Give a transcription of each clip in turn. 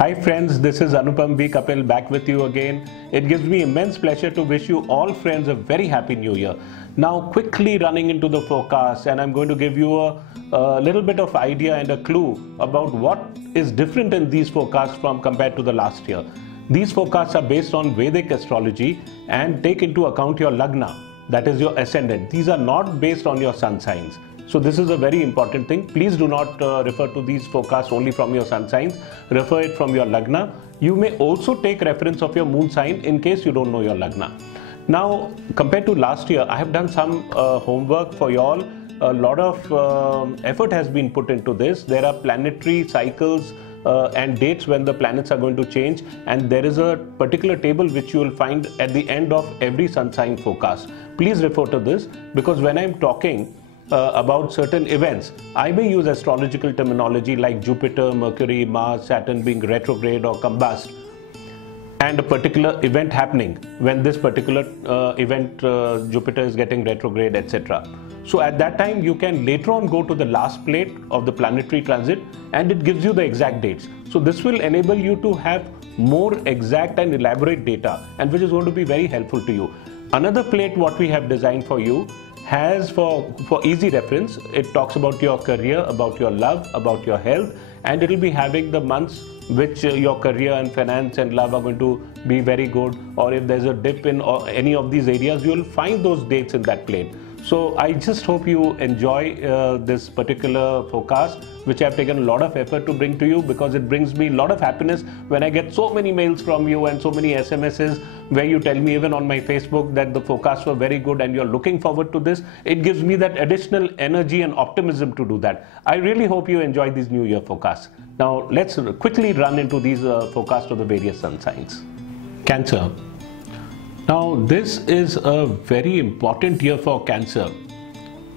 Hi friends, this is Anupam V. Kapil back with you again. It gives me immense pleasure to wish you all friends a very happy new year. Now quickly running into the forecast, and I'm going to give you a little bit of idea and a clue about what is different in these forecasts from compared to the last year. These forecasts are based on Vedic astrology and take into account your lagna, that is your ascendant. These are not based on your sun signs. So this is a very important thing. Please do not refer to these forecasts only from your sun signs. Refer it from your lagna. You may also take reference of your moon sign in case you don't know your lagna. Now, compared to last year, I have done some homework for you all. A lot of effort has been put into this. There are planetary cycles and dates when the planets are going to change, and there is a particular table which you will find at the end of every sun sign forecast. Please refer to this, because when I'm talking about certain events, I may use astrological terminology like Jupiter, Mercury, Mars, Saturn being retrograde or combust, and a particular event happening when this particular event Jupiter is getting retrograde, etc. So at that time you can later on go to the last plate of the planetary transit and it gives you the exact dates. So this will enable you to have more exact and elaborate data, and which is going to be very helpful to you. Another plate what we have designed for you has for easy reference, it talks about your career, about your love, about your health, and it will be having the months which your career and finance and love are going to be very good, or if there's a dip in any of these areas, you will find those dates in that plate. So I just hope you enjoy this particular forecast, which I have taken a lot of effort to bring to you, because it brings me a lot of happiness when I get so many mails from you and so many SMSs where you tell me, even on my Facebook, that the forecasts were very good and you're looking forward to this. It gives me that additional energy and optimism to do that. I really hope you enjoy these New Year forecasts. Now let's quickly run into these forecasts of the various sun signs. Cancer. Now this is a very important year for Cancer.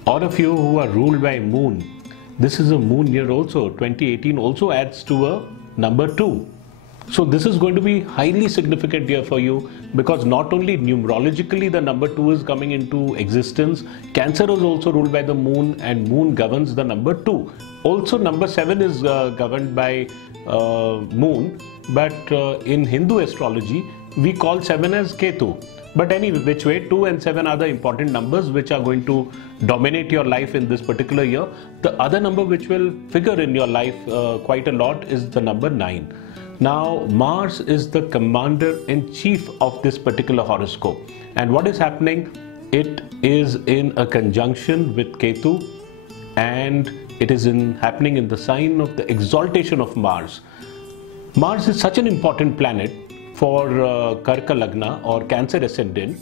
All of you who are ruled by moon, this is a moon year also. 2018 also adds to a number 2. So this is going to be highly significant year for you, because not only numerologically the number 2 is coming into existence, Cancer is also ruled by the moon and moon governs the number 2. Also number 7 is governed by moon, but in Hindu astrology we call 7 as Ketu. But anyway, which way, 2 and 7 are the important numbers which are going to dominate your life in this particular year. The other number which will figure in your life quite a lot is the number 9. Now Mars is the commander-in-chief of this particular horoscope, and what is happening? It is in a conjunction with Ketu, and it is happening in the sign of the exaltation of Mars. Mars is such an important planet for Karka Lagna or Cancer ascendant,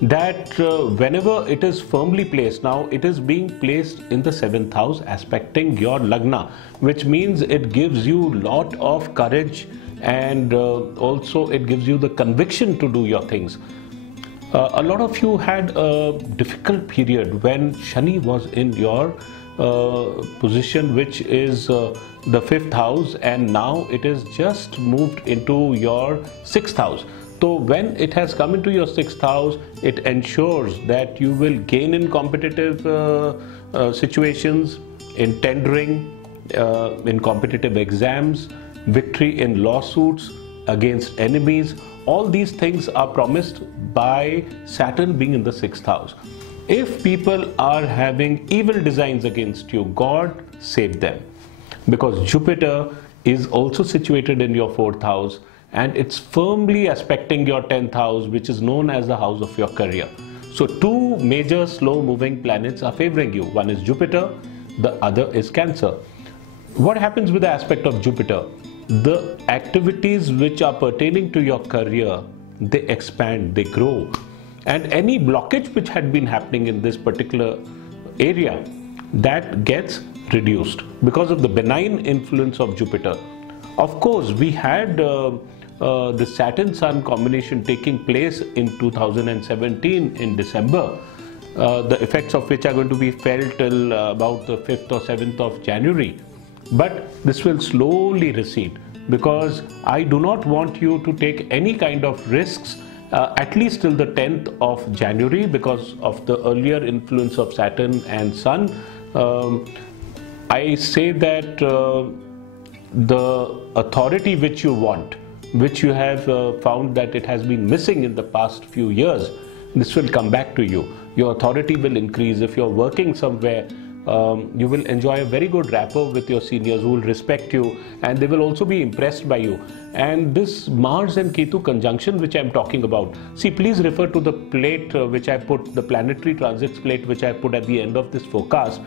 that whenever it is firmly placed, now it is being placed in the 7th house aspecting your Lagna, which means it gives you lot of courage, and also it gives you the conviction to do your things. A lot of you had a difficult period when Shani was in your position, which is the 5th house, and now it is just moved into your 6th house. So when it has come into your 6th house, it ensures that you will gain in competitive situations, in tendering, in competitive exams, victory in lawsuits against enemies. All these things are promised by Saturn being in the 6th house. If people are having evil designs against you, God save them, because Jupiter is also situated in your 4th house, and it's firmly aspecting your 10th house, which is known as the house of your career. So 2 major slow moving planets are favoring you. One is Jupiter, the other is Cancer. What happens with the aspect of Jupiter? The activities which are pertaining to your career, they expand, they grow. And any blockage which had been happening in this particular area, that gets reduced because of the benign influence of Jupiter. Of course, we had the Saturn-Sun combination taking place in 2017 in December, the effects of which are going to be felt till about the 5th or 7th of January. But this will slowly recede, because I do not want you to take any kind of risks at least till the 10th of January because of the earlier influence of Saturn and Sun. I say that the authority which you want, which you have found that it has been missing in the past few years, this will come back to you. Your authority will increase. If you're working somewhere, you will enjoy a very good rapport with your seniors who will respect you, and they will also be impressed by you. And this Mars and Ketu conjunction which I'm talking about, see, please refer to the plate which I put, the planetary transits plate which I put at the end of this forecast.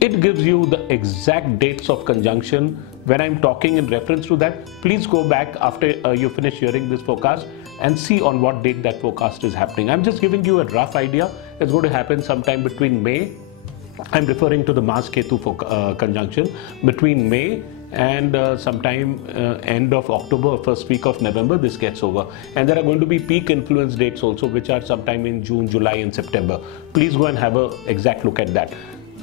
It gives you the exact dates of conjunction. When I'm talking in reference to that, please go back after you finish hearing this forecast and see on what date that forecast is happening. I'm just giving you a rough idea. It's going to happen sometime between May, I'm referring to the Mars-Ketu conjunction, between May and sometime end of October, first week of November, this gets over. And there are going to be peak influence dates also, which are sometime in June, July and September. Please go and have an exact look at that.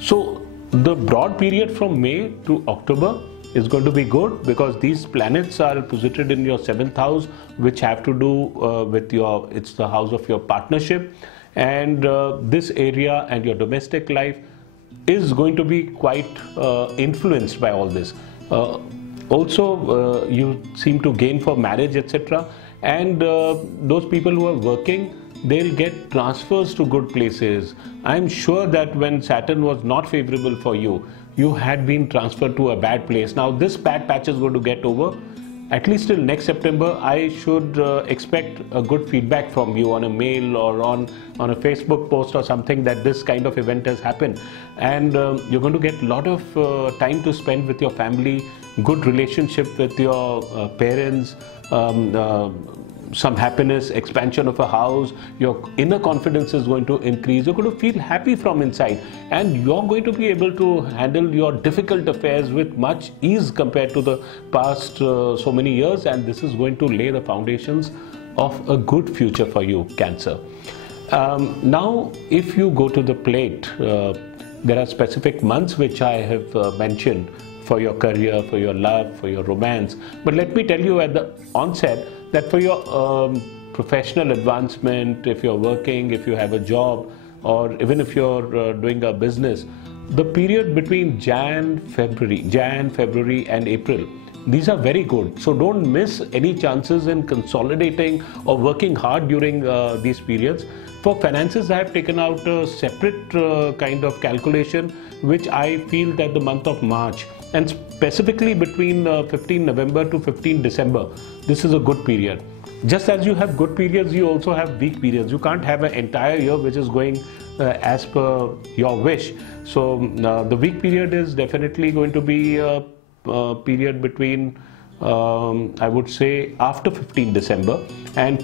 So the broad period from May to October is going to be good, because these planets are positioned in your 7th house, which have to do with your, it's the house of your partnership, and this area and your domestic life is going to be quite influenced by all this. Also, you seem to gain for marriage, etc. And those people who are working, they'll get transfers to good places. I'm sure that when Saturn was not favorable for you, you had been transferred to a bad place. Now this bad patch is going to get over. At least till next September, I should expect a good feedback from you on a mail or on a Facebook post or something, that this kind of event has happened. And you're going to get a lot of time to spend with your family, good relationship with your parents, some happiness, expansion of a house. Your inner confidence is going to increase. You're going to feel happy from inside, and you're going to be able to handle your difficult affairs with much ease compared to the past so many years. And this is going to lay the foundations of a good future for you, Cancer. Now, if you go to the plate, there are specific months which I have mentioned for your career, for your love, for your romance. But let me tell you at the onset that for your professional advancement, if you're working, if you have a job, or even if you're doing a business, the period between Jan, February and April, these are very good. So don't miss any chances in consolidating or working hard during these periods. For finances, I have taken out a separate kind of calculation, which I feel that the month of March, and specifically between 15 November to 15 December, this is a good period. Just as you have good periods, you also have weak periods. You can't have an entire year which is going as per your wish. So the weak period is definitely going to be a period between I would say after 15 December, and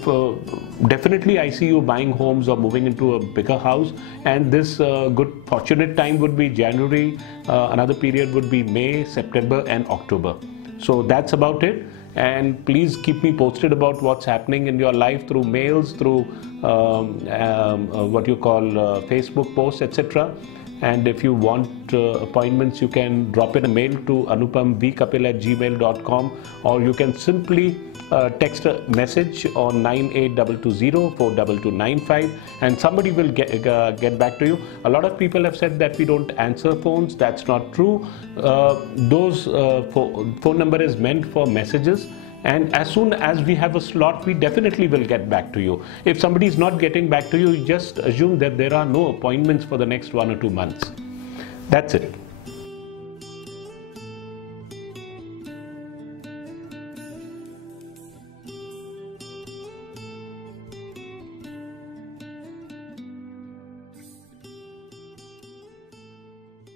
definitely I see you buying homes or moving into a bigger house, and this good fortunate time would be January. Another period would be May, September and October. So that's about it, and please keep me posted about what's happening in your life through mails, through what you call Facebook posts, etc. And if you want appointments, you can drop in a mail to anupamvkapil@gmail.com, or you can simply text a message on 9822042295, and somebody will get back to you. A lot of people have said that we don't answer phones. That's not true. Those phone number is meant for messages, and as soon as we have a slot, we definitely will get back to you. If somebody is not getting back to you, just assume that there are no appointments for the next 1 or 2 months. That's it.